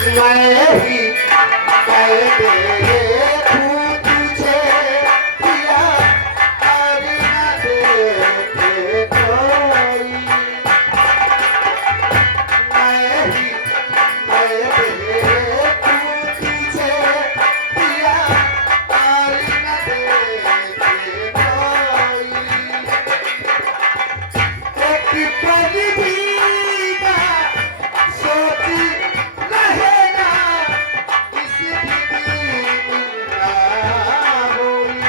मैं ही मैं देखूं तुझे पिया और न देखे कोई मैं ही मैं देखूं तुझे पिया और न देखे कोई एक पल भी ना सोची रहे ना किसी भी ना होई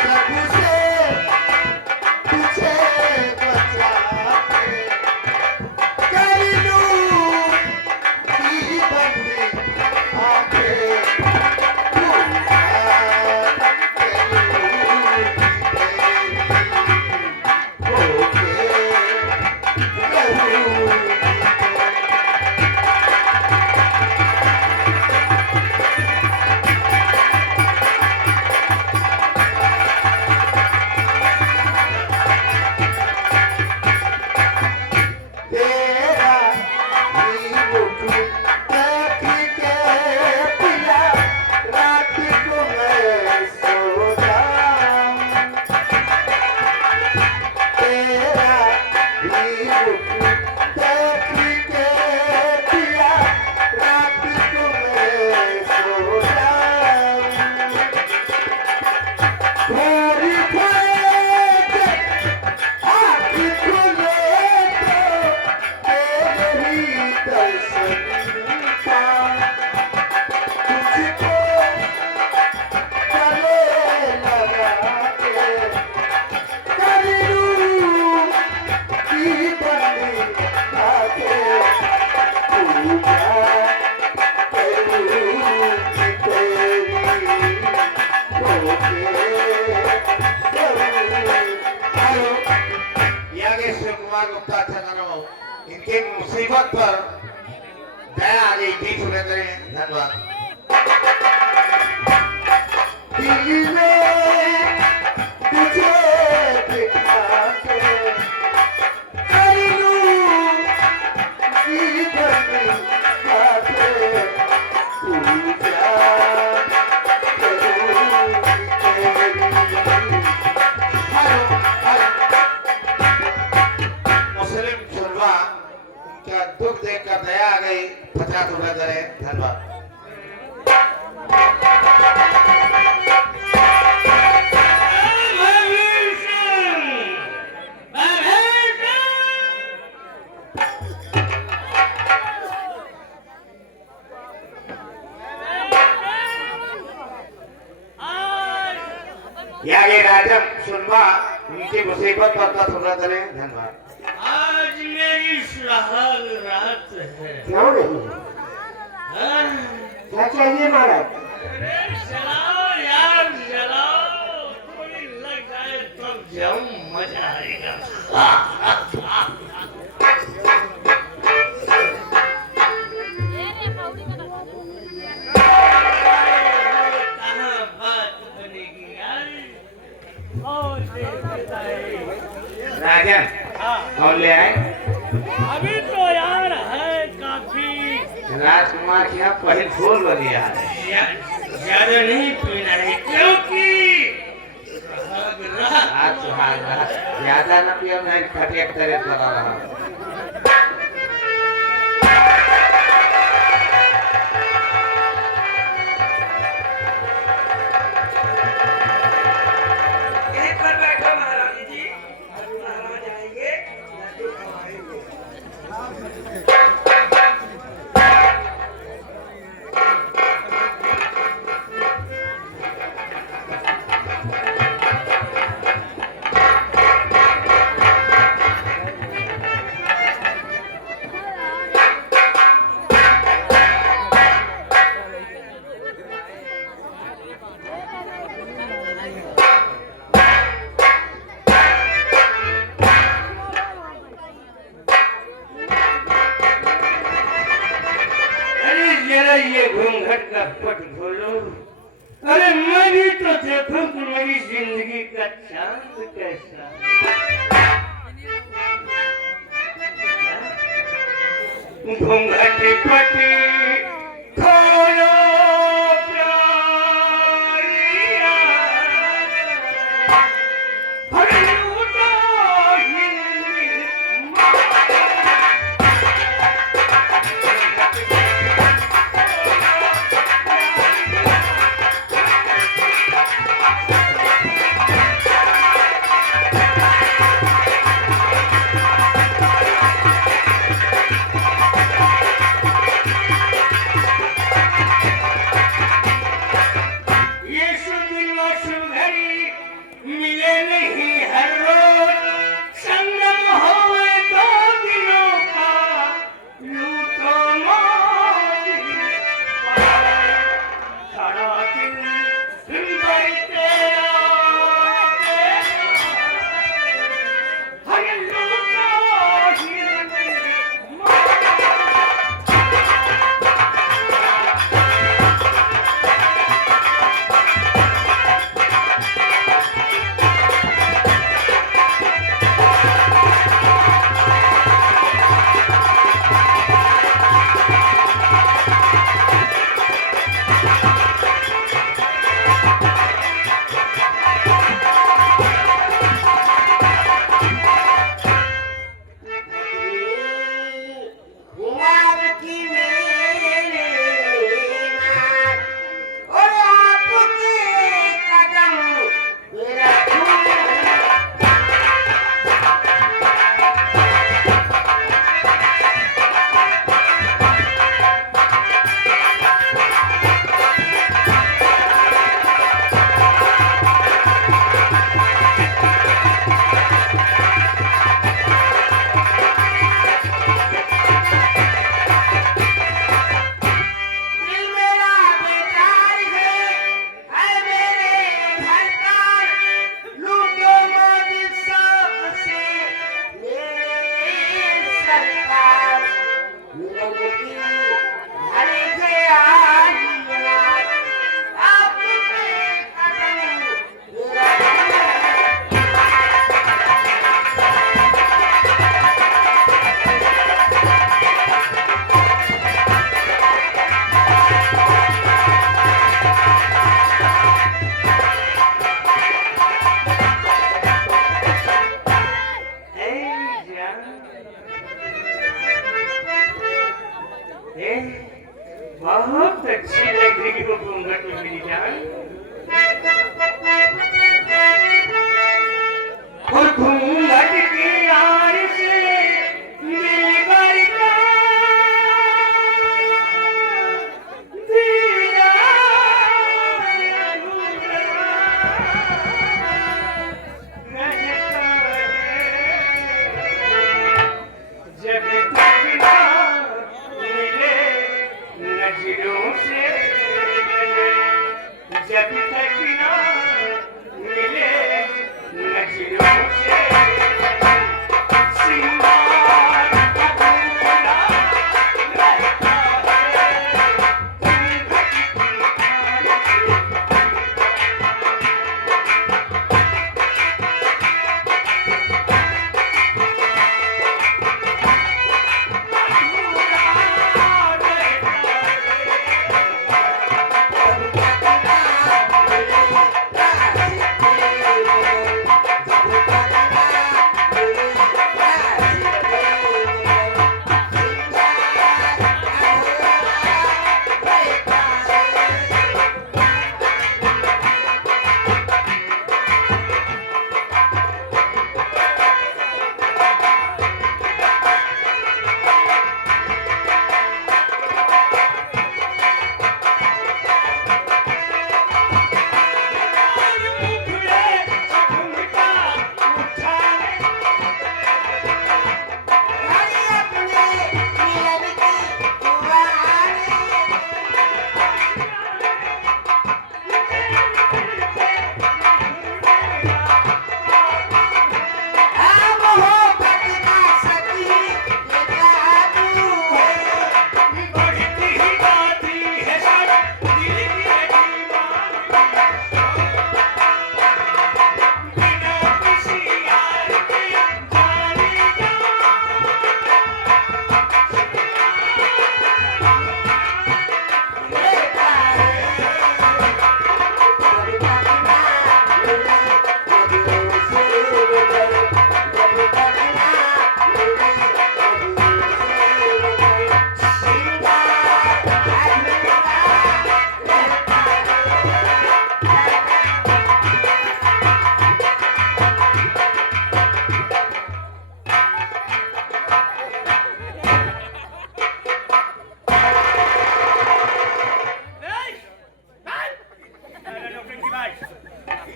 सबसे तुझे बचा के कर लूं की बंदी आके तू तेरा ही मुख देख के पिया रात को मैं सो जाऊं तेरा ही मुख देख के पिया रात को मैं सो जाऊं थोड़ी देर आँख खुले तो तेरे ही दर्शन पाऊं तुझको गले लगा के कर लूं की बंदी आके पूजा करूं तेरी कुमार गुप्ता चंद्रो इनके मुसीबत पर दया आ गई गीत सुने करें धन्यवाद दिल में तुझे बिठा के कर लूं की बंदी आके पूजा करूं तेरी मुस्लिम शुरवा क्या दुख देखकर दया आ गई 50 रुपए करें धन्यवाद या ये राजम सुनवा उनकी मुसीबत पर 10 रुपए करें धन्यवाद आज मेरी सुहाग रात है क्यों नहीं क्या चाहिए महाराज अरे चलाओ यार चलाओ कोई लग जाए तब जाऊं मजा आएगा कहाँ बात बनेगी यार राजन कौन ले आए अभी तो यार है काफी राजकुमार की आप पहले फूल बनिया ज्यादा नहीं पीना है क्योंकि आज सुहाग ज्यादा न पियो नहीं खटिया करे तो रहा यहीं पर बैठो महारानी जी महाराज आएंगे लड्डू खवाएंगे जरा ये घूंघट का पट खोलो अरे मैं भी तो देखूं कि मेरी जिंदगी का चांद कैसा घूंघट पट बहुत अच्छी लग रही हो घूंघट में मेरी जान। और घूंघट की आड़ से ये बरका दिया रहता है। जब तक ना मिले नजरों से, जब तक ना मिले नजरों से, सिंगार अधूरा रहता है।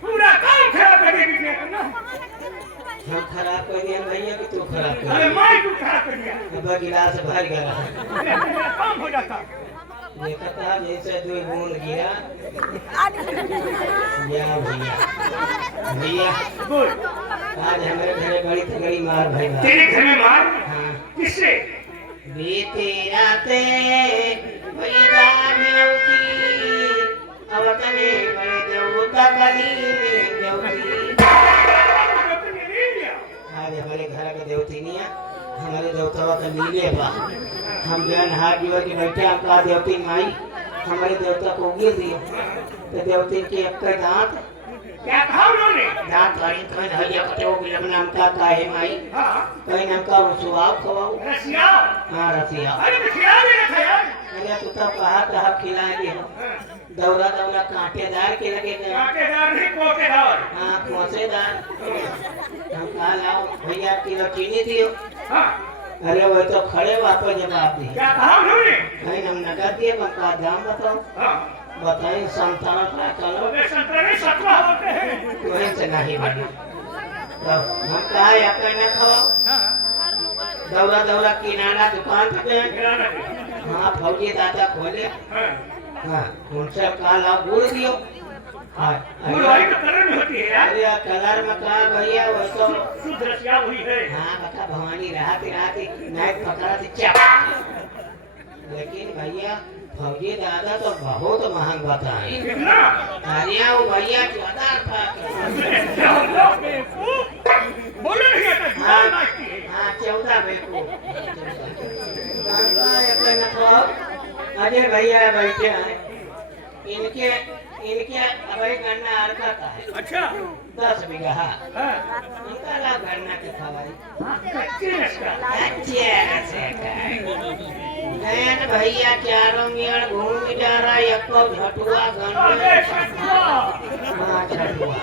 पूरा काम खराब कर दिया ना। हम खराब कर दिया भैया कि तू खराब कर अरे दिया? मैं क्यों खराब कर दिया? अब गिलास भर गया मेरा काम हो जाता। देखा था जैसे दो बूंद गिरा। या भैया भैया बोल। आज हमारे घर बड़ी तगड़ी मार भाई तेरे घर में मार? हाँ किससे? बीती राते भैया मेवती अवतने बड़े देवता कली देवती। आज हमारे घर के देवती नहीं है, हमारे देवतावा का लीले बा। हम जन हाथ जोड़ के बैठे हम कहा देवती माई हमारे देवता को उगल दियो। तो देवती के एक दांत क्या कहा उन्होंने? दांत वाली कहीं हइया कटे बिलम नाम का है माई हाँ। कहीं नाम का सुआव खवाओ। रसिया? हाँ रसिया। अरे मैं खिला देना था यार। अरे तू तब कहा खिलाएंगे हम दौरा दौरा कांटेदार के लगे गए। कांटेदार नहीं कोटेदार। हाँ खोसेदार। हम कहा लाओ भैया किलो चीनी दियो। हाँ। अरे वो तो खड़े वापस जवाब दिए। क्या कहा उन्होंने? नहीं हम नगद दिए का दाम बताओ। हाँ। बताइए संतान का कलो अबे संतरे सत्रह होते हैं। तुम्हें से नहीं बनी तो हम कहा या कहना खाओ हाँ। दौरा दौरा किनारा दुकान पे गए। किराना की। हाँ फौजी दादा खोले। हाँ। हाँ उनसे कहा लाओ गुड़ दियो। हाँ गुड़ वाली तो कलर में होती है यार। अरे कलर में कहा भैया वो तो शुद्ध रसिया हुई है। हाँ बता भवानी रात नाइट पकड़ा थी चाप। लेकिन भैया फौजी दादा तो बहुत महंग बताए। कितना? अरे वो भैया 14 था। बोलो नहीं आता हाँ जुबान नाचती है। हाँ 14 बेकू। अजय भैया बैठे हैं इनके अभी गन्ना अर्का का है। अच्छा। 10 बीघा। हाँ। इनका लाभ गन्ना के खवाई कच्चे रस का। अच्छे से नैन भैया चारों मियाँ घूम जा रहा है एको झटुआ गन्ना हाँ झटुआ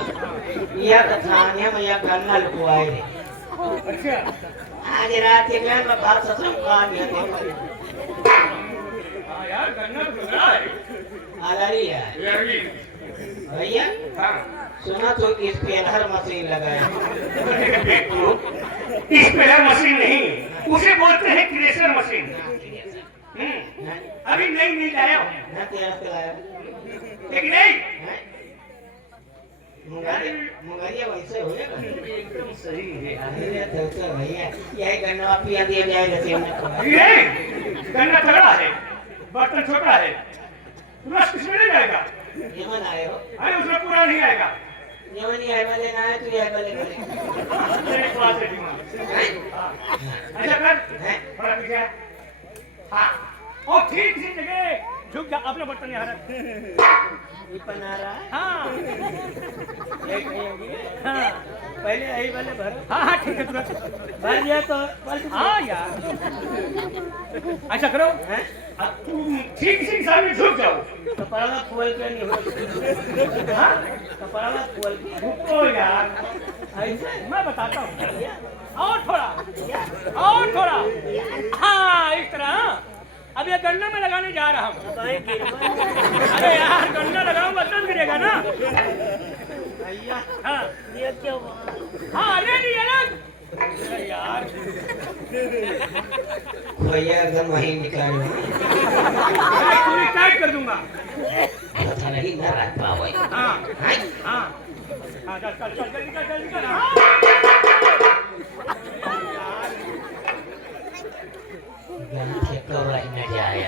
यह कथाने में यह गन्ना लुकवाए रे अच्छा आज रात के मैं बात ससुर का दिया हाँ यार गन्ना तो लग रहा है आलारी है यारी भैया हाँ सुना तो इस पे हर मशीन लगाया इस पेलर मशीन नहीं उसे बोलते हैं क्रेशर मशीन अभी नहीं लाया हूँ ना तेरा से लाया एक नहीं मुंगारिया वैसे हो जाएगा एकदम सही है अरे तो भैया यही गन्ना पिया दिया जाए जैसे हमने कहा ये गन्ना तगड़ा है बर्तन छोटा है रस किसमें नहीं जाएगा यमन आए हो अरे उसमें पूरा नहीं आएगा यमन ही है वाले ना है तू ये वाले वाले तेरे पास है दिमाग ऐसा कर थोड़ा पीछे हाँ ओ ठीक जगह झुक जा अपना बर्तन यहाँ रख ये बना रहा है हाँ एक नहीं होगी हाँ पहले यही वाले भरो हाँ ठीक है तुरंत भर दिया तो हाँ यार ऐसा करो हैं अब तुम ठीक से सामने झुक जाओ कपड़ा खोल के नहीं हो हाँ कपड़ा खोल के झुको यार ऐसे मैं बताता हूँ और थोड़ा हाँ इस तरह अब ये गन्ना में लगाने जा रहा हूँ अरे यार गन्ना लगाऊंगा तब गिरेगा ना भैया हाँ ये क्यों हाँ अरे नहीं अलग यार भैया एकदम वही निकालो मैं पूरी टाइट कर दूंगा पता नहीं ना रख पाओगे हाँ हाय हाँ हाँ चल जल्दी कर हाँ। गंठे को रहने जाए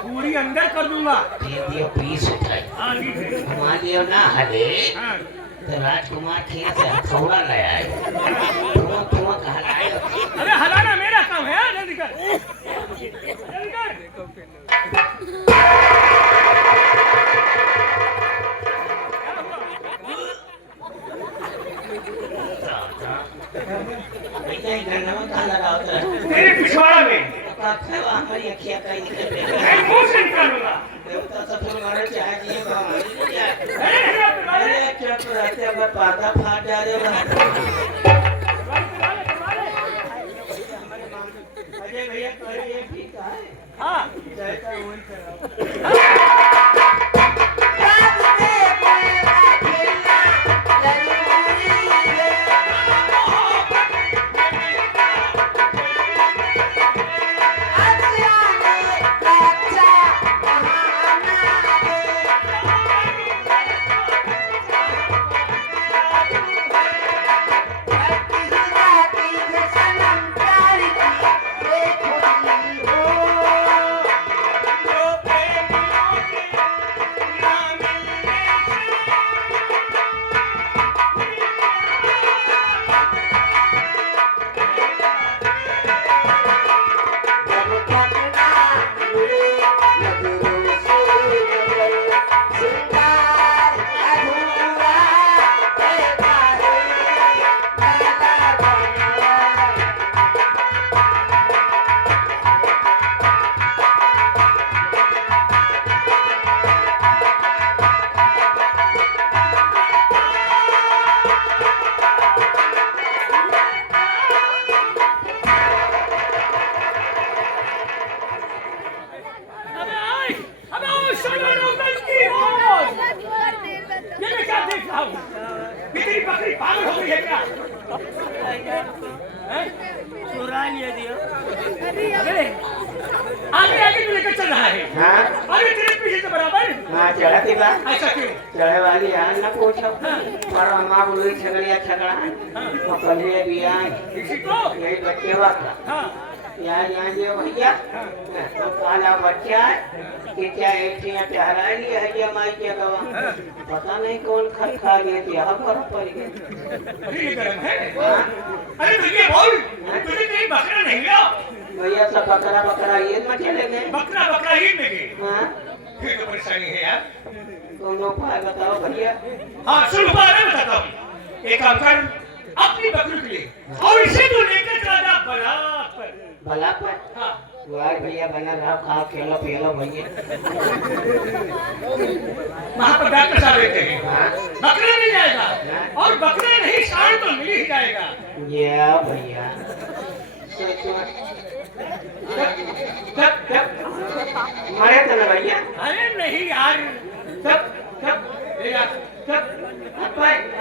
पूरी अंदर कर दूंगा ये दियो पीस उठाई हाँ ठीक है हमारे ना हले हाँ तो राजकुमार खेत से हथौड़ा ले आए धुआं कहलाए अरे हलाना मेरा काम है जल्दी कर ऐसे ही गन्ना में कहाँ लगा होता है तेरे पिछवाड़ा में हमारी अखियाँ कहीं निकल मैं रही मुंह से निकालूंगा देवता सब फिर मारे चाहे जी हमारी नहीं जाए अरे अरे क्या रहते अब पर्दा फाट जा रहे अजय भैया ये ठीक है हाँ जैसा वो चलाओ तेरी बकरी पागल हो गई है क्या चुरा लिए दियो अरे आगे आगे तू लेकर चल रहा है हाँ अरे तेरे पीछे से बराबर हाँ चढ़ा थी बात ऐसा क्यों चढ़े वाली यार न पूछो और अम्मा बोली छगड़िया छगड़ा पकड़िए बिया किसी को यही बच्चे वक्त हाँ यहाँ जो भैया तो काला बच्चा है कि क्या एक टहरा लिया है ये माई के गवा पता नहीं कौन खत खा गए थे यहाँ पर पड़ गए अरे ये गरम है अरे तुझे बोल तुझे कहीं बकरा नहीं गया भैया सब बकरा बकरा ईद में चले गए बकरा बकरा ईद में गए हाँ फिर तो परेशानी है यार दोनों उपाय बताओ भैया हाँ सुन मैं बताता हूँ एक काम कर अपनी बकरी के लिए और इसे तू लेकर चला जा बारात पर भला पर हाँ वाह भैया बना रहा खाओ खेलो पिलो भैया वहाँ पर डॉक्टर साहब रहते हैं हाँ बकरा मिल जाएगा और बकरा नहीं सांड तो मिल ही जाएगा ये भैया मरे तो ना भैया अरे नहीं यार सब सब ले जा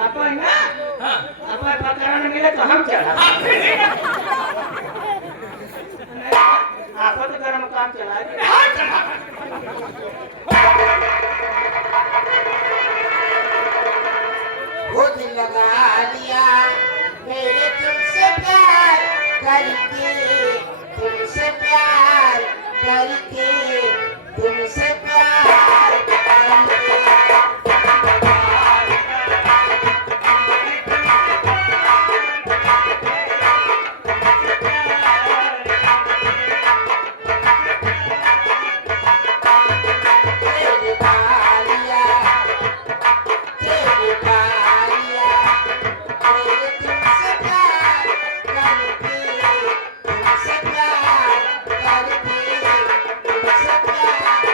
अपन ना हाँ अपन बकरा न मिले तो हम चला हाँ, फिर ले जा। आपको तो गर्म काम चला हाँ, चला। वो दिल लगा लिया मेरे तुमसे प्यार करके तुमसे प्यार करके तुमसे प्यार करके तेरे पालिया तेरे पालिया मेरे तुमसे प्यार करके तुमसे प्यार करके तुमसे प्यार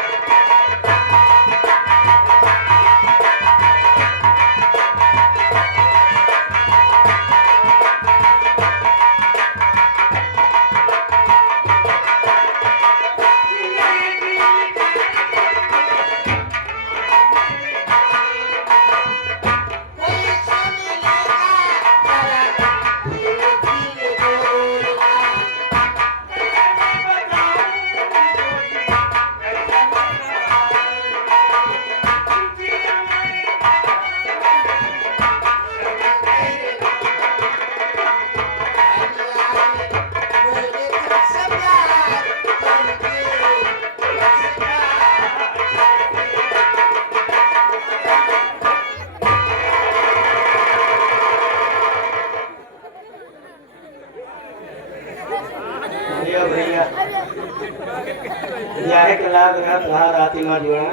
कोई सुन लेगा जरा धीरे धीरे बोलना मेरे तुमसे प्यार करके तुमसे प्यार भैया भैया यार के लाग रहा कहा राती मार जोड़ा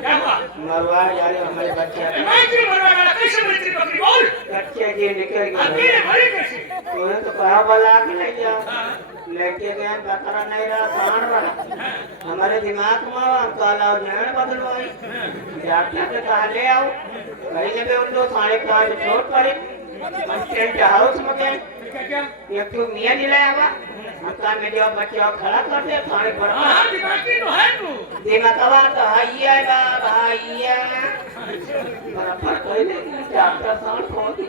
क्या हुआ मरवा यार हमारे बच्चे मैं क्यों मरवा रहा कैसे मरी तेरी बकरी बोल बच्चे जी निकल अकेले गए मरी कैसे तूने तो कहा वाला के ले जा हाँ, लेके गए बकरा नहीं रहा सांड रहा हमारे दिमाग में काला जैन बदलवाई डॉक्टर से कहा ले आओ कहीं जगह उन लोग 5:30 चोट पड़ी टेंट हाउस में गए क्या क्या एक तो मियाँ जिलाया हुआ हमका में जो बच्चे और खड़ा कर दे पानी पर हाँ हाँ दिमागी तो है तू दिमागवा तो भैया भैया बराबर कह दे डॉक्टर सांड खोल दी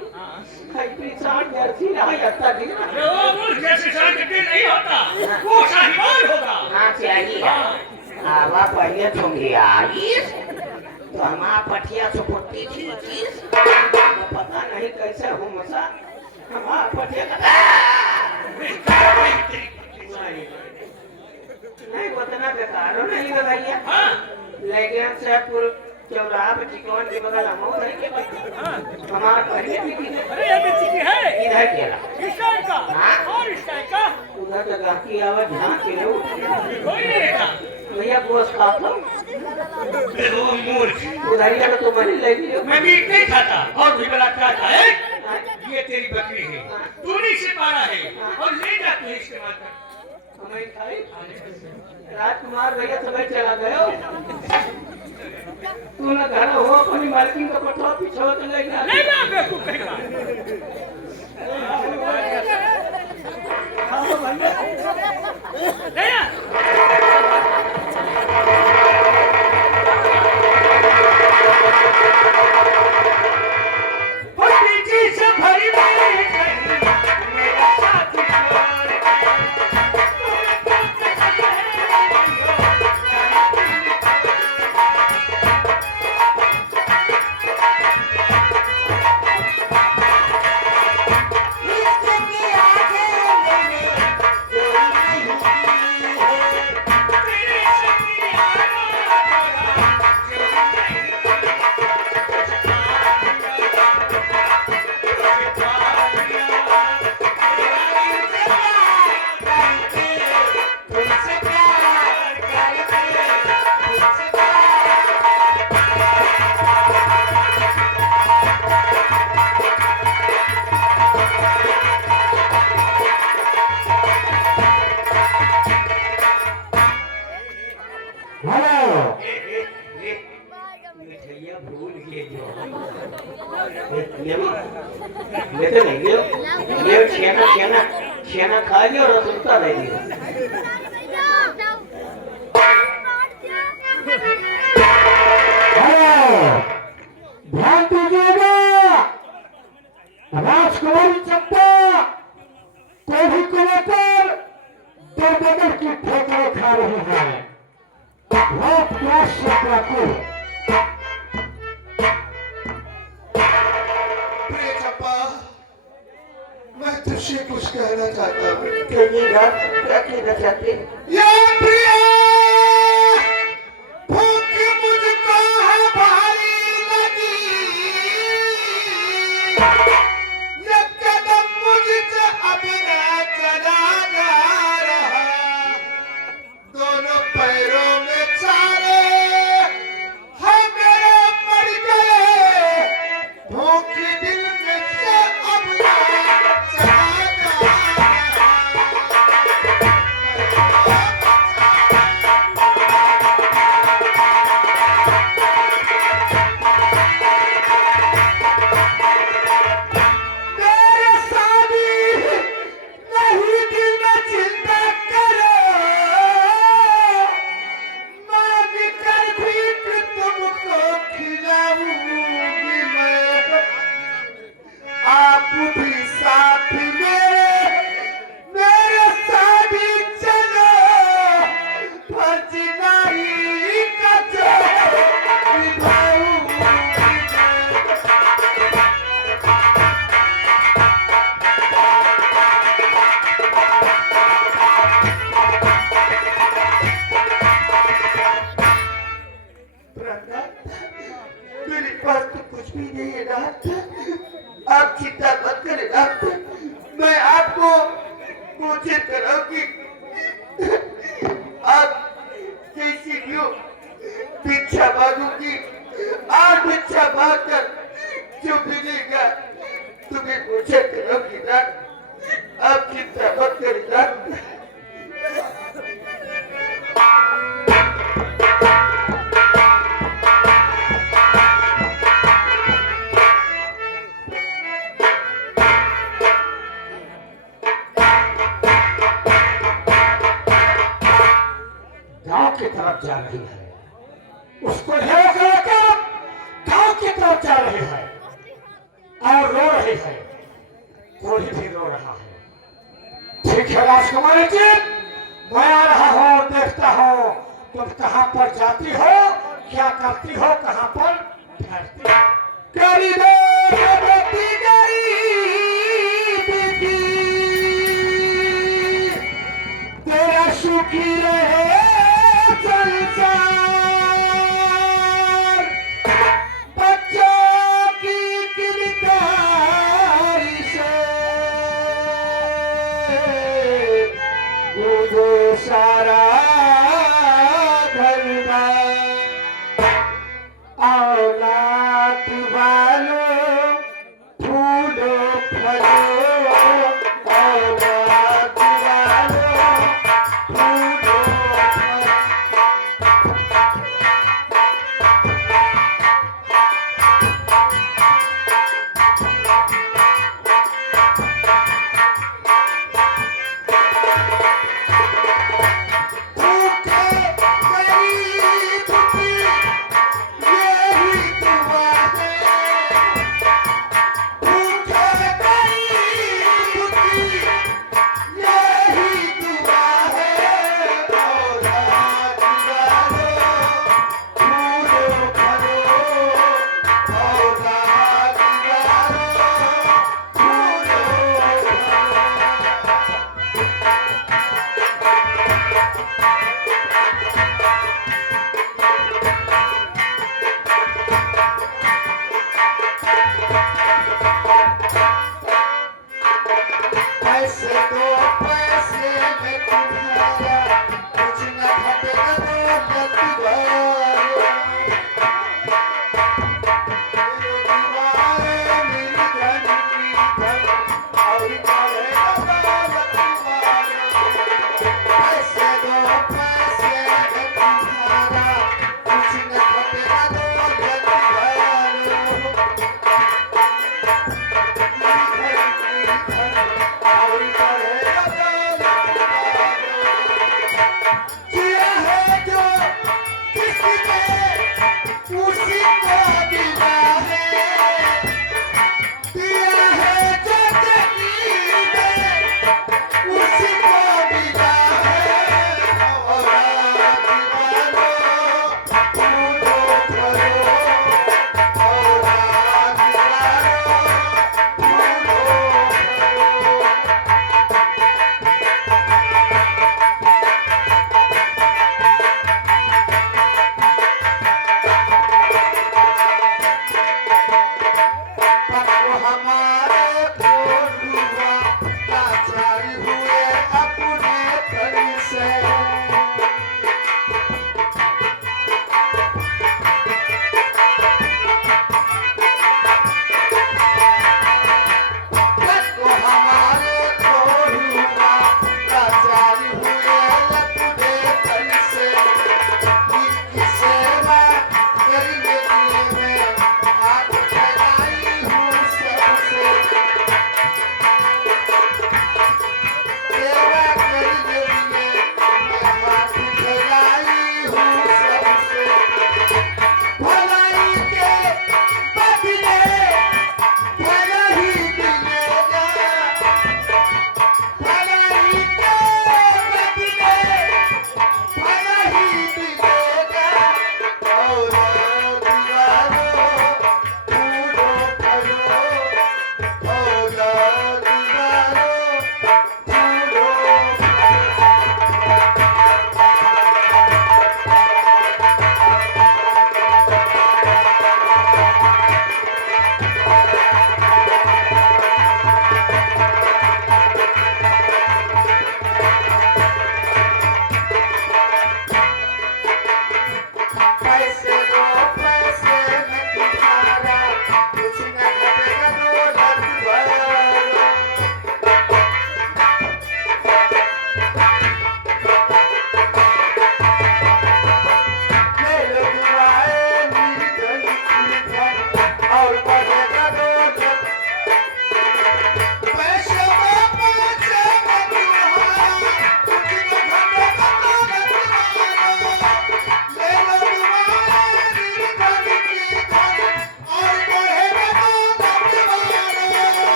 खैती सांड जर्सी रहा यत्ता दिन अरे वो मूर्ख जैसे सांड के नहीं होता वो साहिवाल होगा हाँ चाहिए हाँ आवा पहले तुम आई तो हमारा पठिया से फुटती थी चीज पता नहीं कैसे हूँ मसा हमारा पठिया नहीं उतना बेकार हो नहीं है भैया हाँ लेकिन सैदपुर चौराहा पे चिकन के बगल हम नहीं के हाँ हमारा पहले भी थी अरे ये बेची की है इधर केला इस टाइप का हाँ? और इस टाइप का उधर से गाकी आवाज झांक के लो कोई नहीं रहता भैया गोश्त खाता हूँ वो मूर्ख उधर ही तो मैंने ले लियो मैं भी नहीं खाता और भी बलात्कार का है ये तेरी बकरी है तूने से पाला है और ले जा तू इस्तेमाल कर हमें खाई राजकुमार भैया सब चला गए तू ना घर हो अपनी मालकिन का पठवा पीछे तो ले जा ले जा बेवकूफ कहेगा हाँ भैया ले जा पट्टी से भरी मेरी मेरा साथी छोड़ इसके आगे मैंने कोई नहीं की है लेते नहीं ले छेना खा लियो और रसगुल्ला ले लियो। ध्यान दीजिएगा, राजकुमारी चंदा कोभी को लेकर दरबदर की ठोकरें खा रही है। रात प्यास से व्याकुल। प्रिय चंपा, मैं तुझसे कुछ कहना चाहता हूँ। कहिएगा, क्या कहना चाहते? या प्रिय, भूख मुझको है भारी लगी, ये कदम मुझसे अब न चला जा रहा, दोनों पैरों में चारे हैं मेरे मर गए, भूख दिल में से अब न चला जा रहा। मेरे साथी नहीं दिल में चिंता करो, मांग कर भीख तुमको खिलाऊंगी मैं, आप भी साथ मेरे साथी चलो, फर्ज नहीं का जो निभाऊंगी मैं। मेरे पास तो कुछ भी नहीं है डॉक्टर, आप चिंता मत करें डॉक्टर, मैं आपको कोशिश करूंगी, आप जैसी भी हो भिक्षा मांगूंगी, आज भिक्षा मांगकर जो मिलेगा तुम्हें कोशिश करूंगी डॉक्टर, आप चिंता मत करें डॉक्टर। गांव की तरफ जा रही है, उसको लेकर गांव की तरफ जा रही है और रो रही है, कोई भी रो रहा है। ठीक है राजकुमारी जी, मैं आ रहा हूँ, देखता हूँ तुम कहाँ पर जाती हो, क्या करती हो, कहाँ पर ठहरती हो। करी दो बेटी गरीबी, तेरा सुखी रहे संसार, बच्चों की किरदारी से मुझे सारा घरदार, औलाद वालों फूलो फलो, औलाद वालों फूलो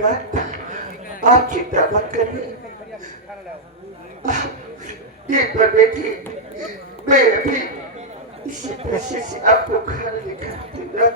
नाथ आप चिंता मत करिए। ये पर बेटी मैं अभी इसी पैसे से आपको खाना लेकर दूंगा।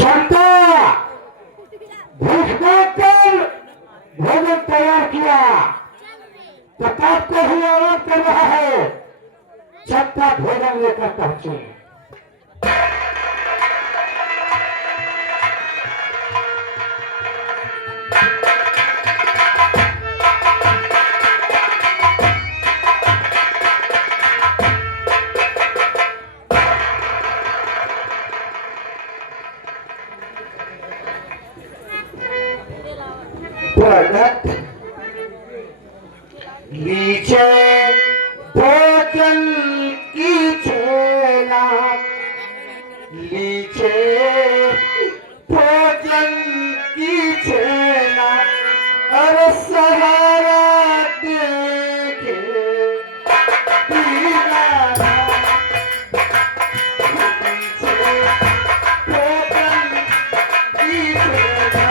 शांता भूखकर भोजन तैयार किया। प्रताप को भी आराम कर रहा है। शांता भोजन लेकर पहुंचे। भरत नीचे भोजन की छेला, नीचे भोजन की छेला, अरे सहारा देखे दीवाना। नीचे भोजन की छेला,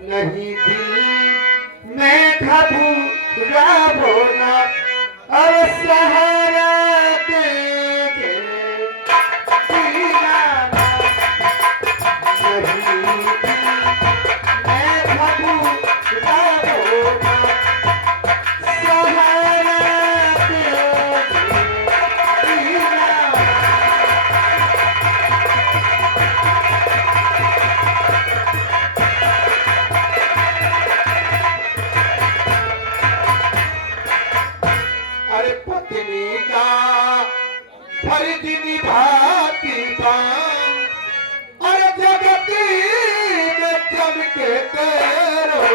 नहीं दिल में घबरा बोला, अरे सहारा देखे दीवाना। नहीं दिल में घबरा बोला, सहारा देखे दीवाना। अरे पत्नी का फर्ज निभाती बान, अरे जगती में चमके तेरो।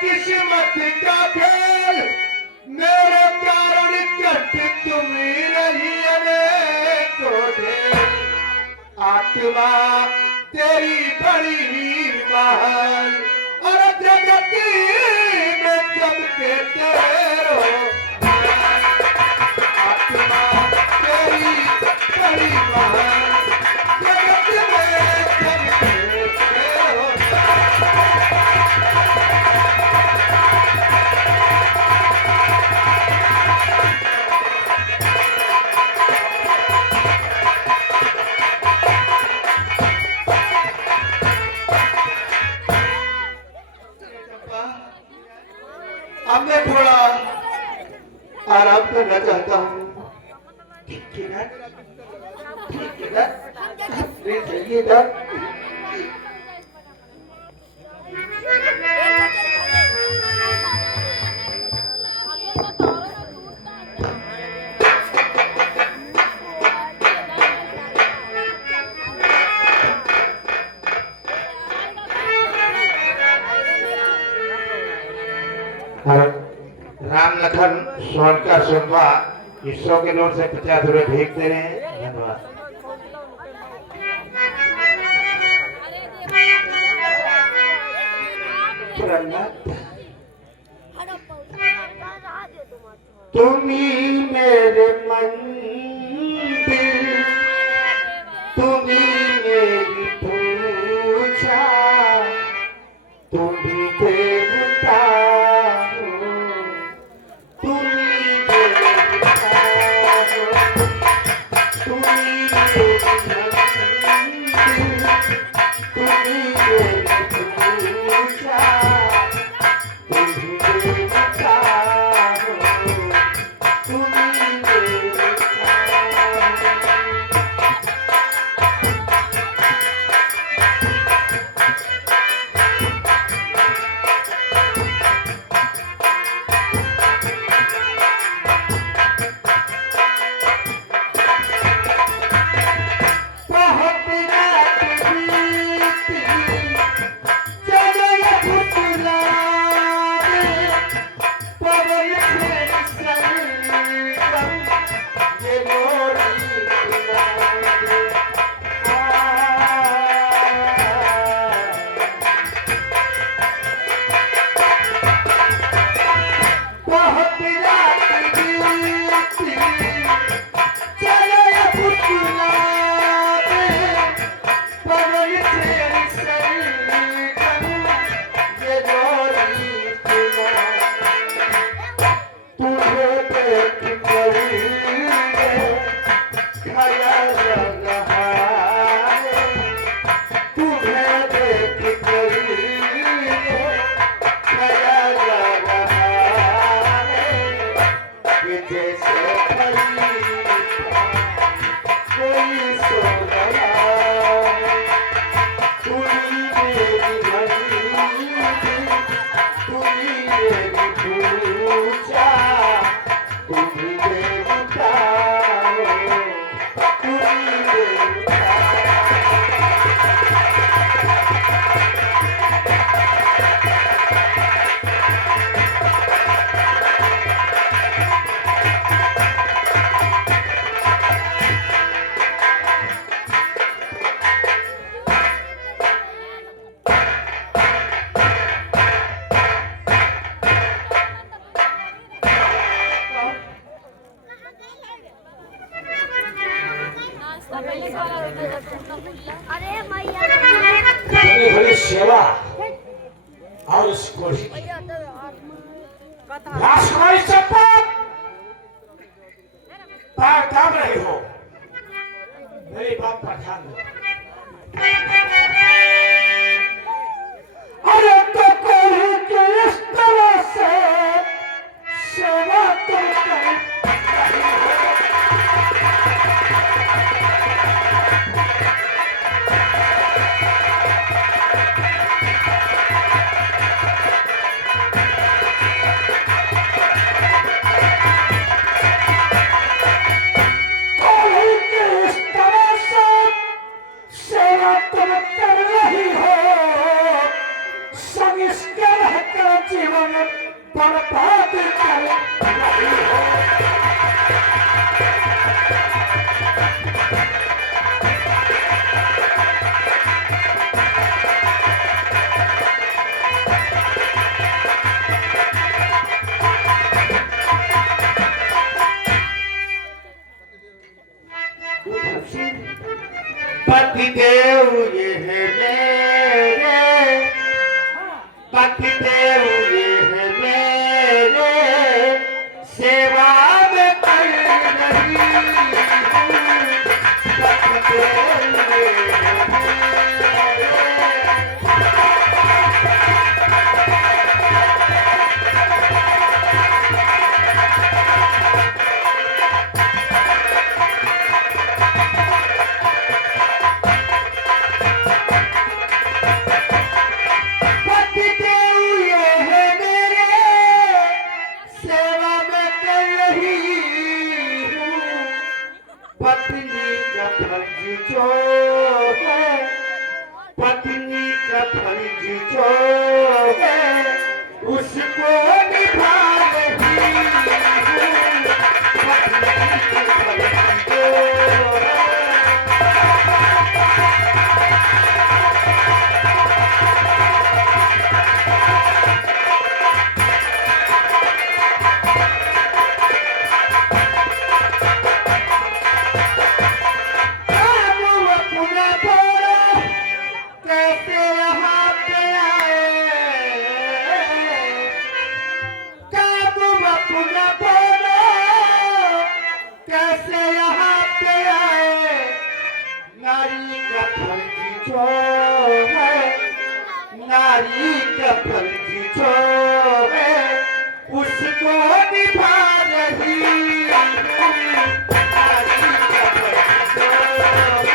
किस्मत का खेल मेरे कारण कट तुम रही को दे। आत्मा तेरी बड़ी महान, और जगती में चमके तेरो। आत्मा तेरी बड़ी महान, जगत में चमके तेरो। अब मैं थोड़ा आराम करना चाहता हूँ। ठीक है ना? ठीक है ना? ले जाइए ना। लखन स्वर्ण का सुनवा इस 100 के नोट से 50 रुपए भेज दे रहे हैं। धन्यवाद। तुम्ही मेरे मंदिर, तुम्ही मेरी पूजा, तुम्ही देवता हो, तुम्ही देवता हो, तुम्ही मेरी मंदिर, तुम्ही मेरी पूजा, तुम्ही देवता हो, तुम्ही देवता बहुत रात बीती, चलो ये भुतला में, पवन से संगम, ये लोरी किनारे। बहुत रात बीती, चलो ये भुतला में, पवन से संगम, ये लोरी किनारे। तुझे देख कर ख्याल रहा है, तुम्हें देख कर ख्याल रहा है, कि जैसे कोई सो रहा है। तुम्ही मेरी मंदिर, तुम्ही मेरी पूजा, तुम्ही देवता हो, तुम्ही देवता। अरे मैया इतनी बड़ी सेवा और उस कोढ़ी की राजकुमारी चंपक, पैर दाब रही हो, मेरी बात पर ध्यान दो। अरे तो कोढ़ी के इस तरह से सेवा तुम कर रही हो, कोढ़ी के इस तरह से सेवा तुम कर रही हो, संग इसके रहकर जीवन बर्बाद कर रही हो। पतिदेव ये है मेरे, पतिदेव ये है मेरे, सेवा में कर रही हूँ। पतिदेव ये है मेरे, पतिदेव ये है मेरे, सेवा में कर रही हूँ। कैसे यहाँ पे आए, काबू अपना बोलो, कैसे यहाँ पे आए। नारी का फर्ज जो है, नारी का फर्ज जो है, उसको निभा रही हूँ। नारी का फर्ज जो है,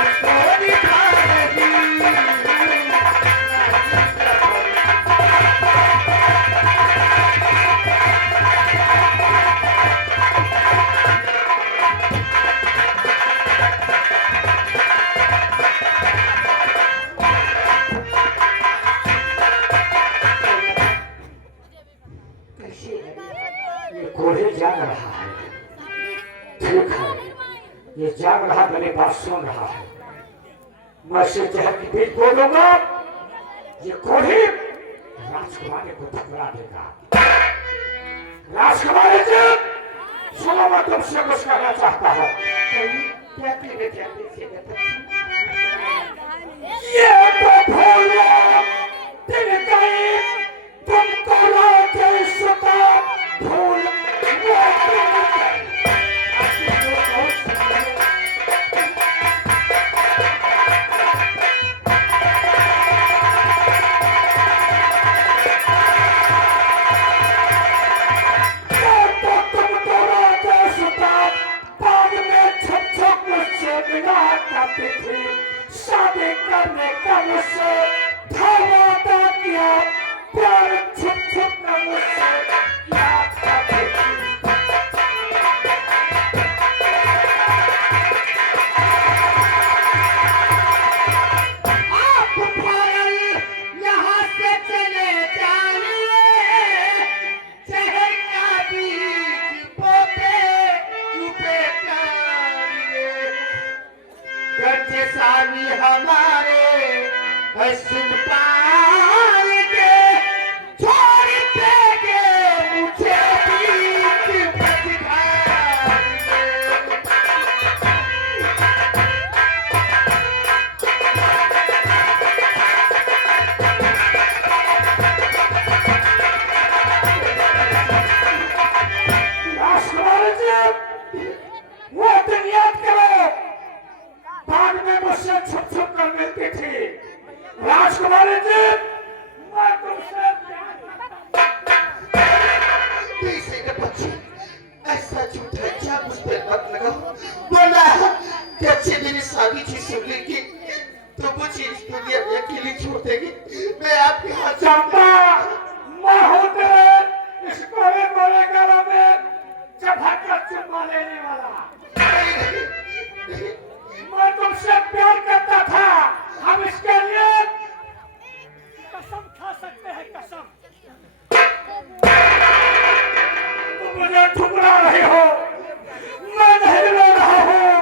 उसको निभा रही हूँ। नारी का फर्ज कैसे ये कोढ़े जाग रहा है, ठीक है, ये जाग रहा, मेरे बात सुन रहा है। मैं से जहर की बीच बोलूंगा, ये कोढ़ी राजकुमारी को ठुकरा देगा। राजकुमारी जी, सुनो, मैं तुमसे कुछ कहना चाहता हूँ। क्या कहना चाहते थे बता? ये तो भूलो दिल गई, तुमको रोते सुता भूल वो दिल गई। तो तुमको रोते सुता, बाद में छुप छुप मुझसे मिला करती थी। शादी करने का मुझसे धर्मादा किया, प्यार छुप छुप कर मुझसे किया करती थी। आप भाई यहाँ से चले जाइए, शहर का बीज बोते चुपे जाइए। गज सामी हमारे हसन पाल के छोड़ देंगे मुझे बीच बजधार में। राजकुमारी जी, वो दिन याद करो, बाद में मुझसे छुप छुप कर मिलती थी। राजकुमारी जी, मैं तुमसे कैसे के बच्चे ऐसा झूठा इल्जाम मुझ पर मत लगाओ। बोला कि अच्छी मेरी शादी थी सुन की तो मुझे इस दुनिया में अकेली छोड़ देगी। मैं आपके हाथ चंपा, मैं हूँ तेरे इस कोरे कोरे गला में चबक कर चुम्मा लेने वाला। मैं तुमसे प्यार करता था, हम इसके लिए कसम खा सकते हैं, कसम। तुम मुझे ठुकरा रहे हो, मैं नहीं रो रहा हूँ,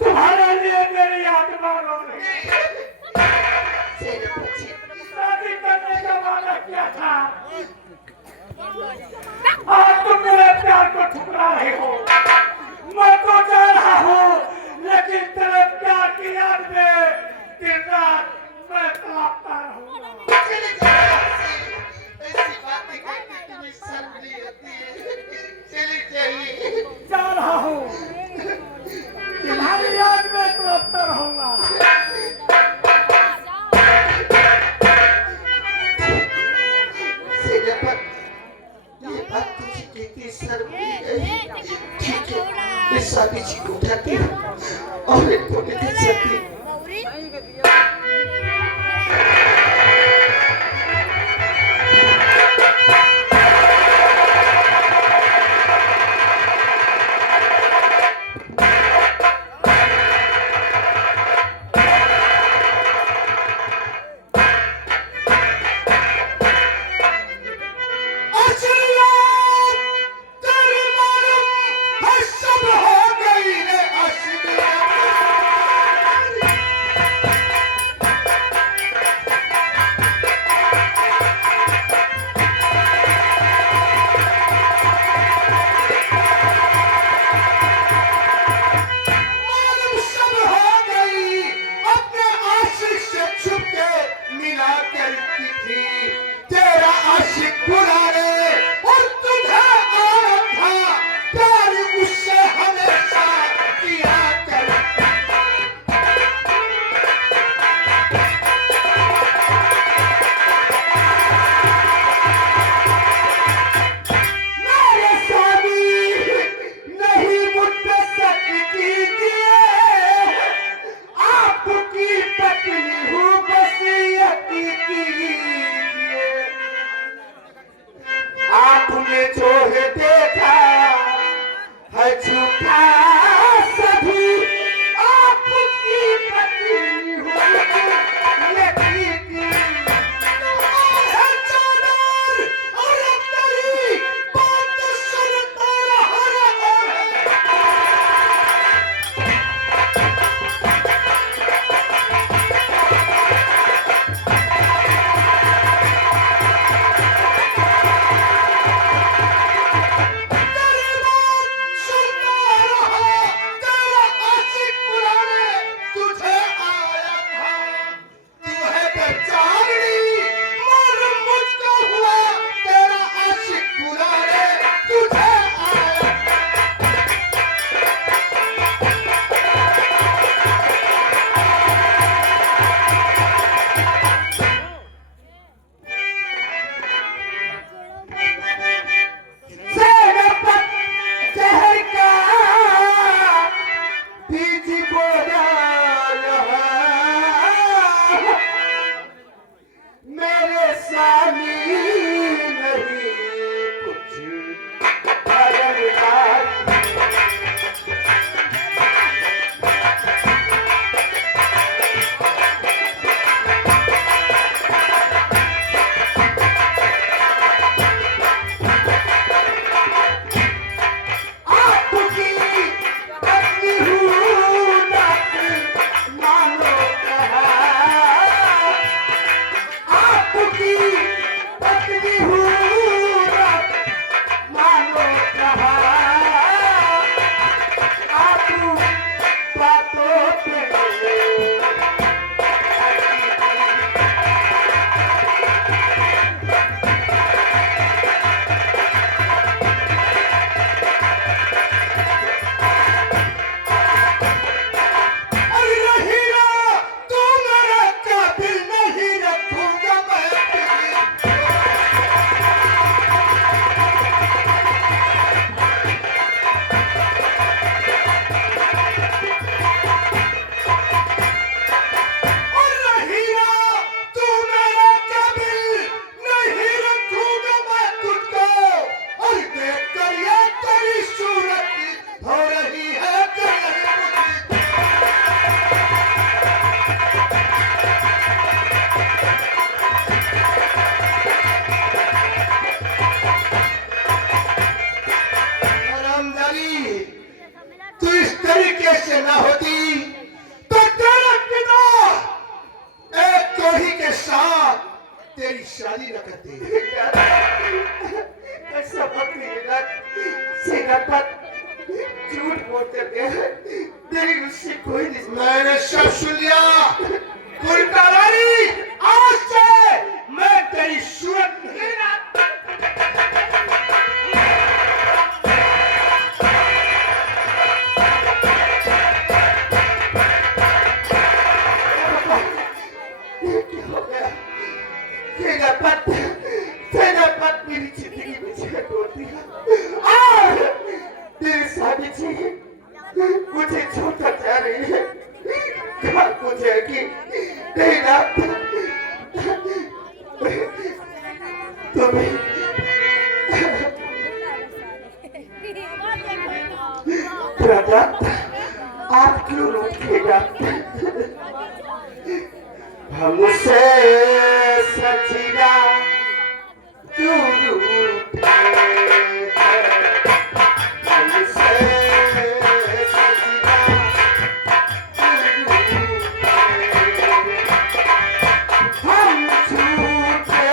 तुम्हारे लिए मेरी आत्मा रो रही है। मेरे बच्चे शादी करने का वादा किया था, आज तुम मेरे प्यार को ठुकरा रहे हो। मैं तो जा रहा हूँ, लेकिन तेरे प्यार की याद में दिन रात मैं तड़पता रहूंगा। चले जाओ। ऐसी बातें करके तुम्हें शर्म नहीं आती है? चले जाइए। जा रहा हूँ, तुम्हारी याद में तड़पता रहूंगा। ये बात तुझे कहती शर्म नहीं आई? ठीक है, मैं शादी जी को उठाती हूँ और इनको लेकर चलती हूँ। सब हो गई है अश्विया। शादी न करते। ऐसा मत कीजिएगा। सेनापत झूठ बोल कर गया है। मेरी उससे कोई रिश्ता मैंने सब सुन लिया। कुलकर्णी, आज से मैं तेरी सूरत नहीं ना। क्या हो गया? सेनापत सेनापत मेरी जिंदगी में छेड़ तोड़ दिया और तेरी शादी चाहिए मुझे छोड़कर जा रही है। कहाँ को जाएगी? नहीं ना तुम्हें राजा आप क्यों रोकिएगा? हमसे सचिया क्यों रूठे? हमसे सचिया क्यों रूठे? हम झूठे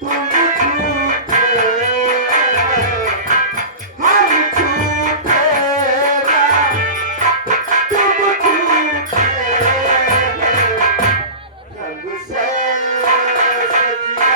तुम झूठे, हम झूठे तुम झूठे। हमसे सचिया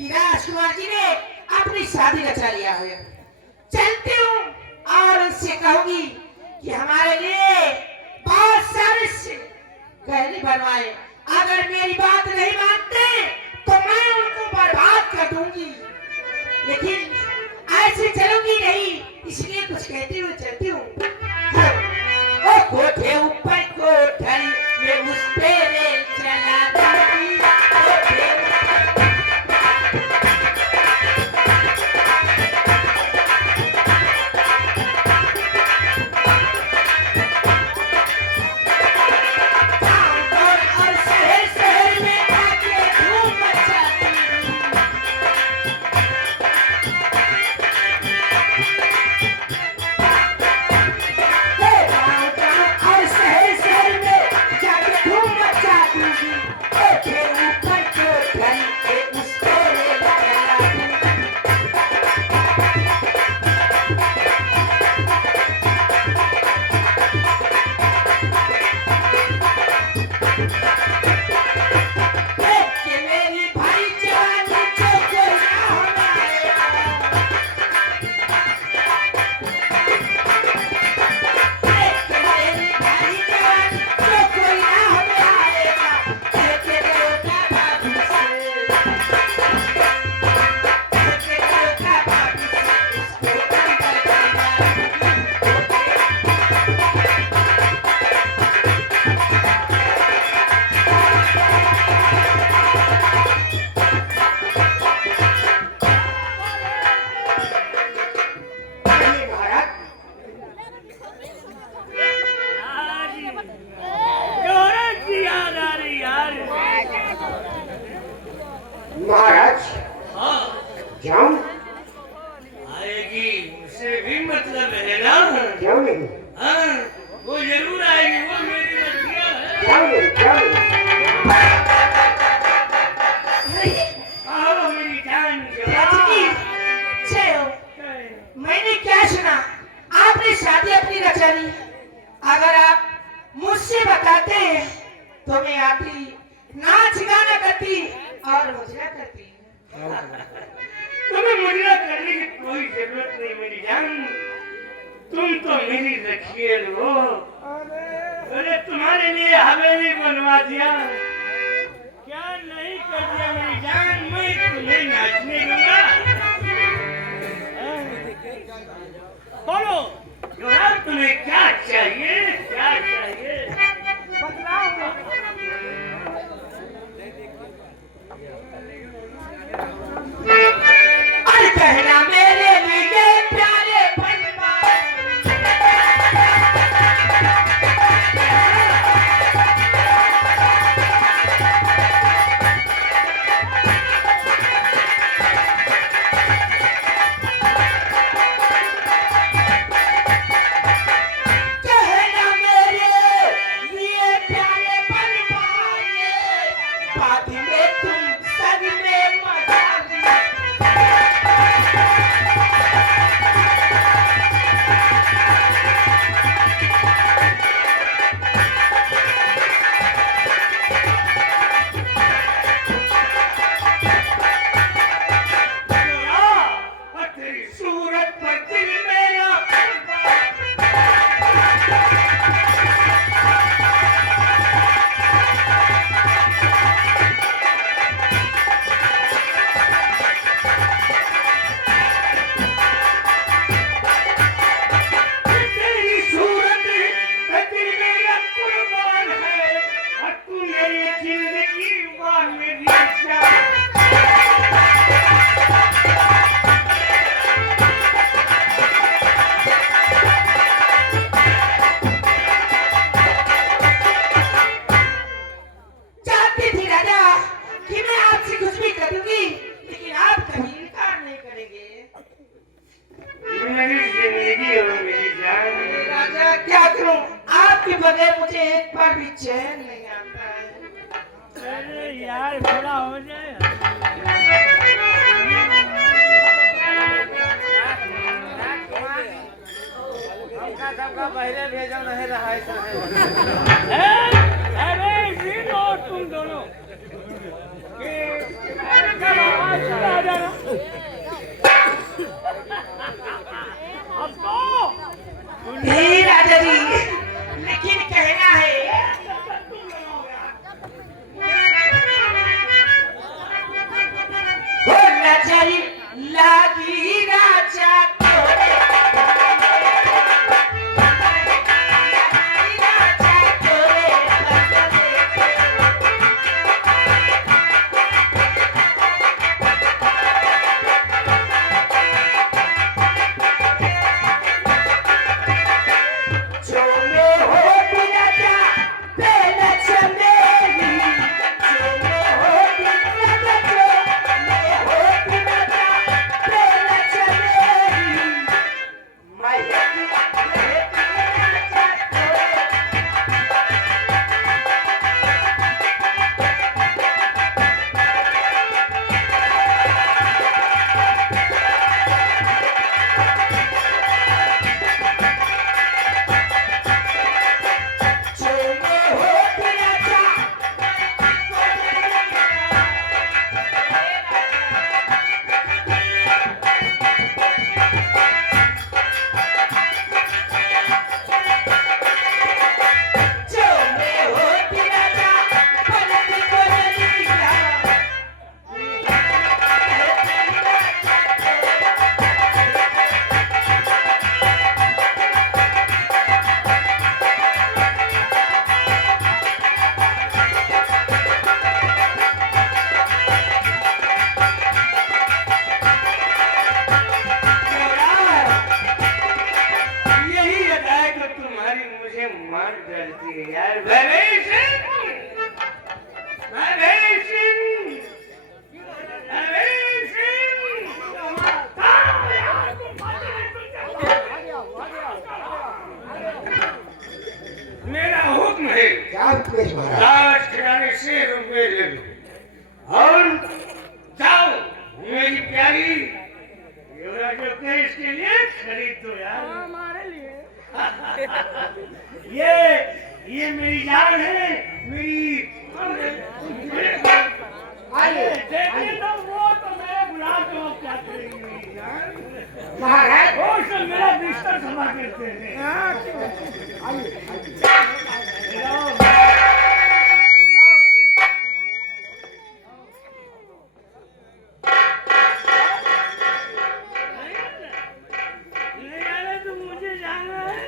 कि राजकुमार जी ने अपनी शादी रचा लिया है। चलती हूँ और उससे कहूंगी कि हमारे लिए बहुत सारे गहने बनवाए। अगर मेरी बात नहीं मानते तो मैं उनको बर्बाद कर दूंगी, लेकिन ऐसे चलूंगी नहीं, इसलिए कुछ कहती हुई चलती हूँ। ओ कोठे ऊपर कोठरी में उस पे रेल चला दूंगी। और शहर शहर में जाके धूम मचाती हूँ। और शहर शहर में जाके धूम मचा दूंगी। कोठे ऊपर कोठरी पे उस पे रेल चला दूंगी। कि मेरी भाई जवानी जो कोई ना हमारेगा। कि मेरी भाई जवानी जो कोई ना हमें आएगा। लेके रोका बाबू से, लेके रोका बाबू से, उसको अंदर कर नहीं महाराज, जोरत की याद आ रही यार। महाराज हाँ जाऊं? आएगी, उसे भी मतलब है ना। क्यों नहीं? हाँ वो जरूर आएगी, वो मेरी लड़कियां है। क्यों नहीं? क्यों नहीं? आओ मेरी जान जी, जय हो। मैंने क्या सुना, आपने शादी अपनी रचा ली। अगर आप मुझसे बताते तो मैं आती, नाच गाना करती और मुजरा करती। तुम्हें मुजरा करने की कोई जरूरत नहीं मेरी जान, तुम तो मेरी रखियल हो। अरे तुम्हारे लिए हवेली बनवा दिया, क्या नहीं कर दिया मेरी जान। मैं तुम्हें नाचने दूंगा। बोलो युवराज, तुम्हें क्या चाहिए, क्या चाहिए? और कहना मेरे लिए प्यारे बनवाए। कहना मेरे लिए प्यारे बनवाए। बाद में तुम सब में मजा लिया। और तेरी सूरत पर दिल मेरा तेरी सूरत पर दिल मेरा कुर्बान है, और तू मेरी जिंदगी और मेरी जान। चाहती थी राजा कि मैं आपसे कुछ भी करूंगी, लेकिन आप कभी इनकार नहीं करेंगे। मेरी जिंदगी और मेरी जान। राजा क्या करूं, आपके बगैर मुझे एक बार भी चैन नहीं आता है। अरे यार थोड़ा हो जाए। सबका पहले भेजो नहीं रहा है अरे तुम दोनों कि ले लो और जाओ मेरी प्यारी युवराज के इसके लिए खरीद दो यार हमारे लिए ये मेरी जान है मेरी आइए देखिए तो वो तो मेरे गुलाब को क्या करेंगे मेरी जान महाराज वो सब मेरा बिस्तर समा करते हैं नहीं आना तो मुझे जाना है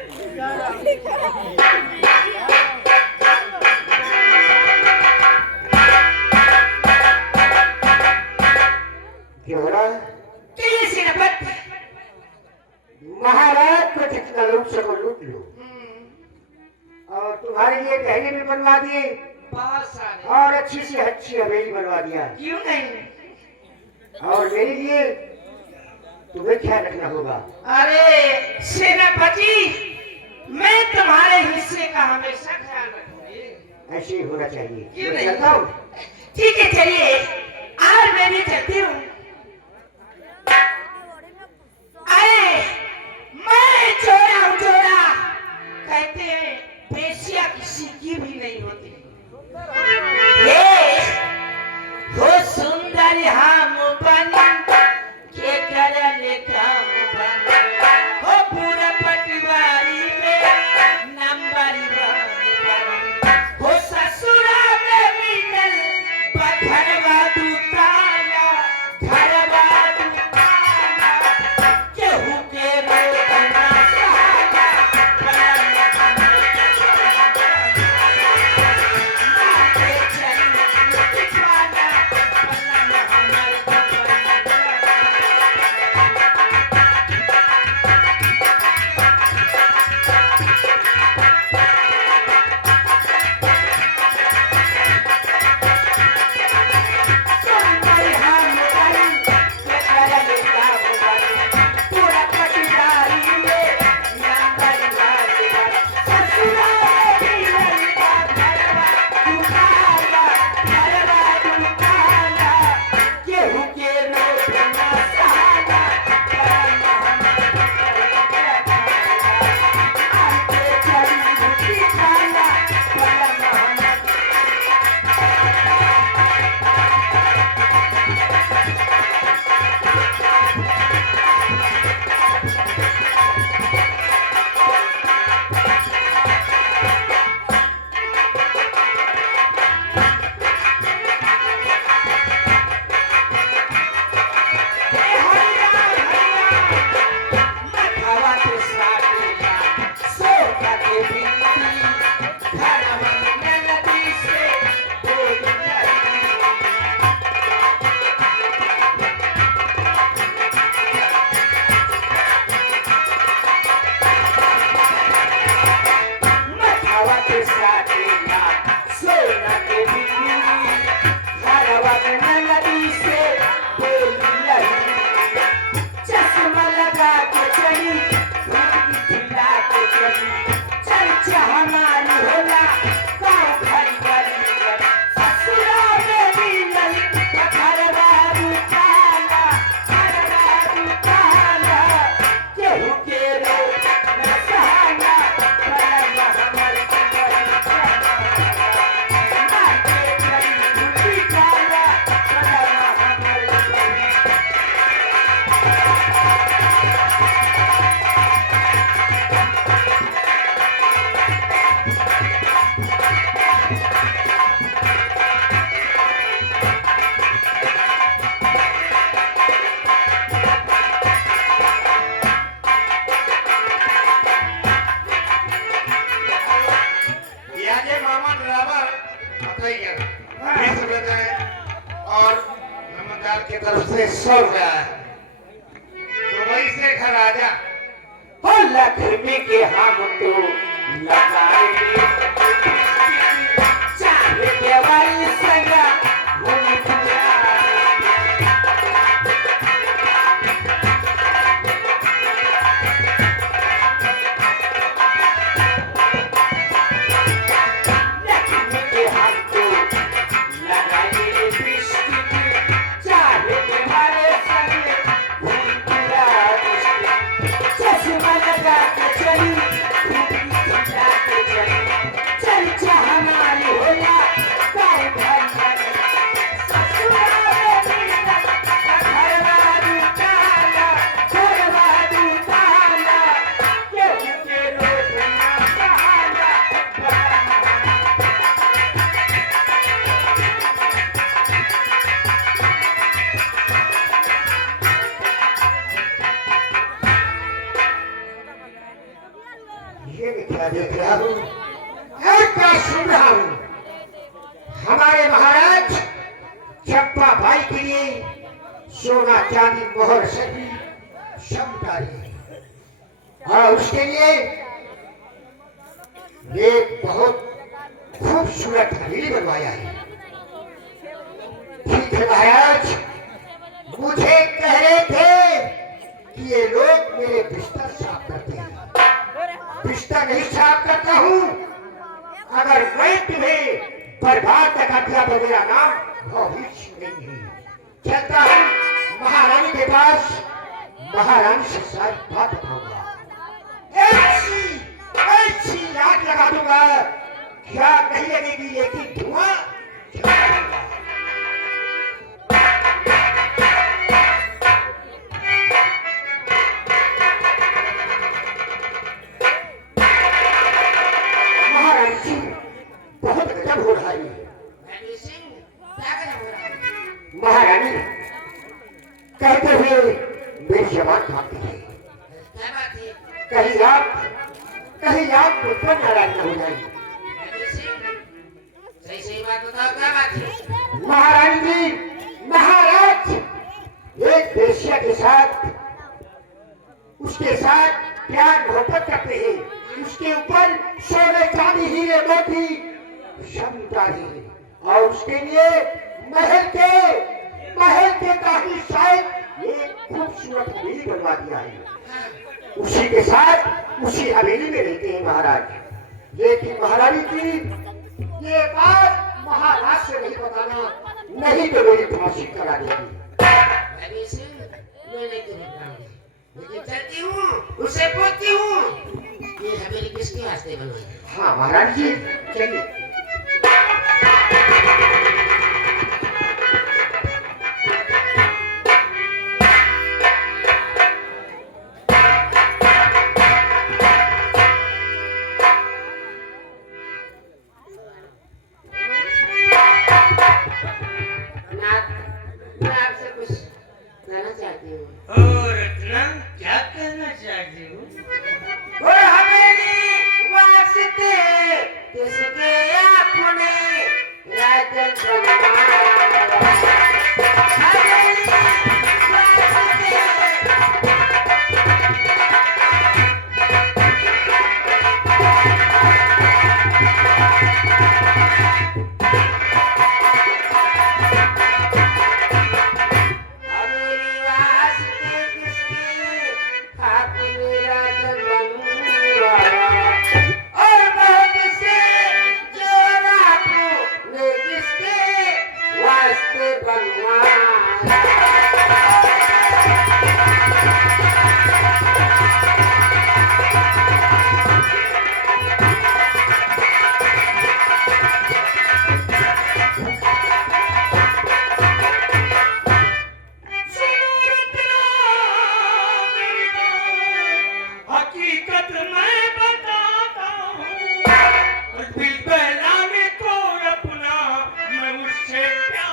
युवराज महाराज को जितना लूट सको लूट लो और तुम्हारे लिए गहने भी बनवा दिए बहुत सारे और अच्छी सी अच्छी हवेली बनवा दिया क्यों नहीं और मेरे लिए तुम्हें ख्याल रखना होगा। अरे सेनापति मैं तुम्हारे हिस्से का हमेशा ख्याल रखूंगी ऐसे ही होना चाहिए। क्यों मैं नहीं? चलता हूँ। ठीक है चलिए आज मैं भी चलती हूँ अरे मैं चोरा हूँ चोरा कहते हैं पेशिया किसी की भी नहीं होती ये हो सुंदर हम बन के करले काम बन हो पूरा पटवारी में नंबर वन हो ससुरा में मिलल घरवा दुताना घरवा दुताना केहू के रोकना सहारा मारे चल दिखाना और नमनदार की तरफ से 100 रुपया है तो वही से घर आ जा हो लक्ष्मी के हम तो लगाएंगे चाहे केवल संगा घूम फिरा लक्ष्मी के हम तो लगाएंगे चंपा भाई के लिए सोना चांदी मोहर सभी समझाई और उसके लिए एक बहुत खूबसूरत हवेली बनवाया है। ठीक है महाराज, मुझे कह रहे थे कि ये लोग मेरे बिस्तर साफ करते हैं। बिस्तर नहीं साफ करता हूँ। अगर मैं तुम्हें बर्बाद तक दिया तो मेरा नाम भविष्य नहीं है। चलता हूँ महारानी के पास, महारानी से सारी बात बताऊंगा। ऐसी लाट लगा दूंगा, क्या नहीं लगेगी लेकिन धुआं जलाऊंगा। महारानी जी, बहुत गजब हो रहा है। महारानी कहते हुए मेरी जबान काटती है। कहीं आप मुझपर नाराज न हो जाएंगे। सही बात बताओ, क्या बात है? महारानी जी, महाराज एक वेश्या के साथ उसके साथ प्यार मोहब्बत करते हैं। उसके ऊपर सोने चांदी हीरे मोती सब उतारे हैं और उसके लिए महल के काफी शायद एक खूबसूरत हवेली बनवा दिया है। उसी के साथ उसी हवेली में रहते हैं महाराज। लेकिन महारानी की ये बात महाराज से नहीं बताना, नहीं तो मेरी फांसी करा देगी। मैं नहीं तुम्हें बताऊंगी, लेकिन चलती हूँ, उससे पूछती हूँ ये हवेली किसके वास्ते बनवाई है? हाँ महाराज जी, चलिए। मैं आपसे कुछ कहना चाहती हूँ। और रत्ना, क्या कहना चाहती हूँ? और हवेली वास्ते किसके अपने राजन बनवाया। हवेली वास्ते अपना मैं उससे प्यार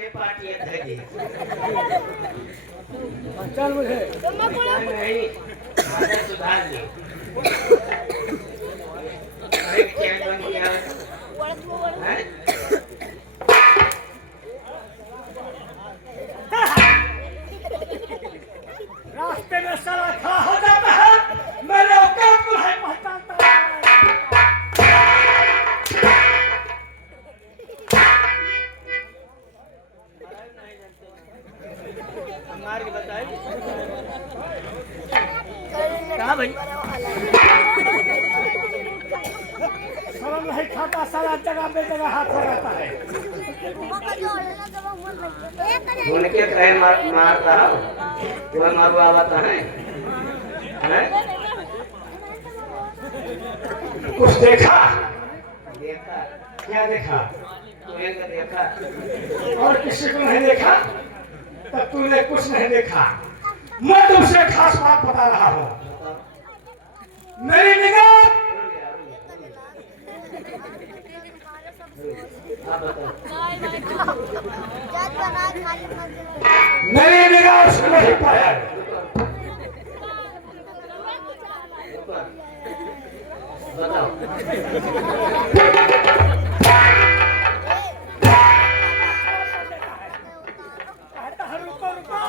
ये पार्टी है धैर्य चल मुझे नहीं आगे सुधार ले अरे क्या बन गया है रास्ते में साला खड़ा हो जाता है मेरे औकात को है पहचानता है। मार के बताए कहाँ भाई शर्म नहीं खाता साला जगह पे जगह हाथ लगाता है। उनके कहे मारता हो वो मारवा आता है कुछ देखा देखा क्या देखा तुम्हें का देखा और किसी को नहीं देखा तब तूने कुछ नहीं देखा। मैं तुमसे खास बात बता रहा हूँ मेरी निगाह आप बताओ मेरी निगाह उसको नहीं पाया। बताओ कहता है रुको रुको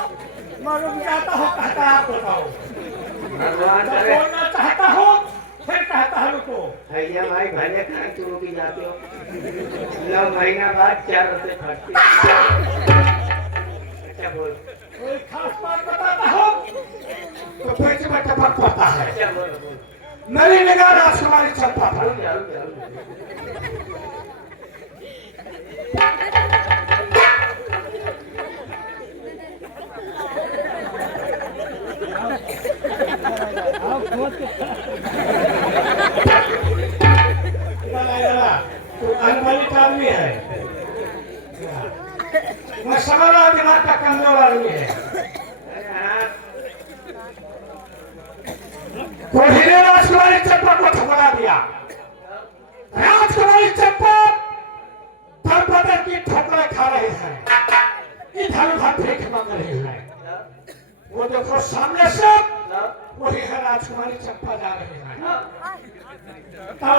मैं रुक जाता हूँ कहता है आप बताओ भगवान मैं करे बोलना चाहता हूँ फिर कहता है रुको भैया भाई भले खाए तुम की जाते हो 9 महीना बाद 4 रुपए फटते अच्छा बोल कोई खास बात बताता हूँ तो बीच में टपक पड़ता है। अच्छा बोल मेरी निगाह राजकुमारी चंपा पर तू अनपढ़ आदमी है मैं समझ रहा हूँ दिमाग का कमजोर आदमी है। कोढ़ी ने राजकुमारी चंपा को ठुकरा दिया। राजकुमारी चंपा दरबदर की ठोकरें खा रही है इधर उधर भीख मांग रही है। वो देखो सामने से वही है राजकुमारी चंपा जा रही है। तो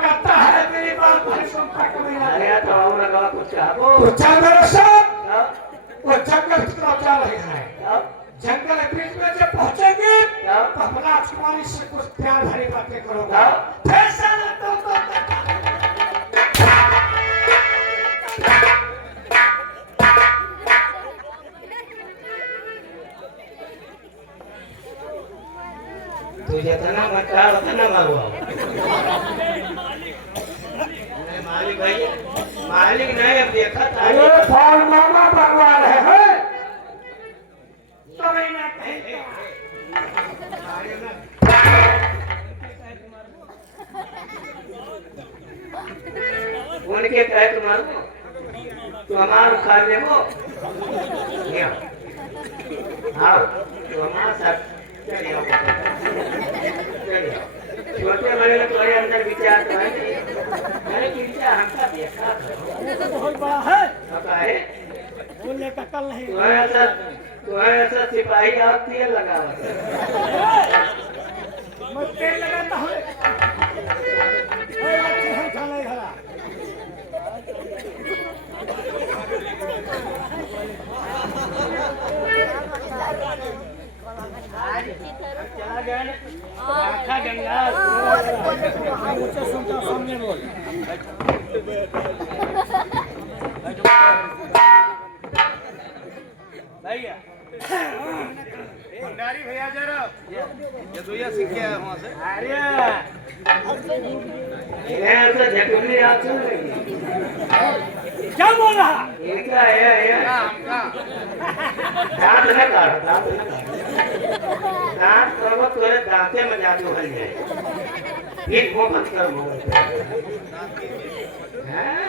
कहता है मेरी बात भाई सुनता कभी अरे तो और लगा कुछ कहो तो चल मेरे साथ वो जंगल की तरफ जा रही है। जंगल के बीच में जब पहुंचेंगे तो हम राजकुमारी से कुछ प्यार भरी बातें करोगे फिर से तुझे तना मचा तना मारो मालिक भाई मालिक नहीं अब देखा था अरे फॉल मामा भगवान है तभी ना उनके कहे तुम्हारो तो हमारा खा ले वो हाँ तो हमारा साथ चलिए छोटे बड़े तुम्हारे अंदर विचार तो है मैंने विचार हमका देखा बहुत बड़ा है पता है बोलने का कल नहीं तुम्हारे ऐसा सिपाही आप तेल लगा मैं तेल लगाता हूँ खाना घरा चला गया राखा गंगा मुझे सुनता सामने बोल भैया भंडारी भैया जरा ये दुनिया सीख के आया वहां से अरे इन्हें ऐसा झटुली आप सुन रही क्या बोल रहा इनका है हमका दांत न काट दांत करो तोरे दांते में जादू है ये फिर वो मत कर हैं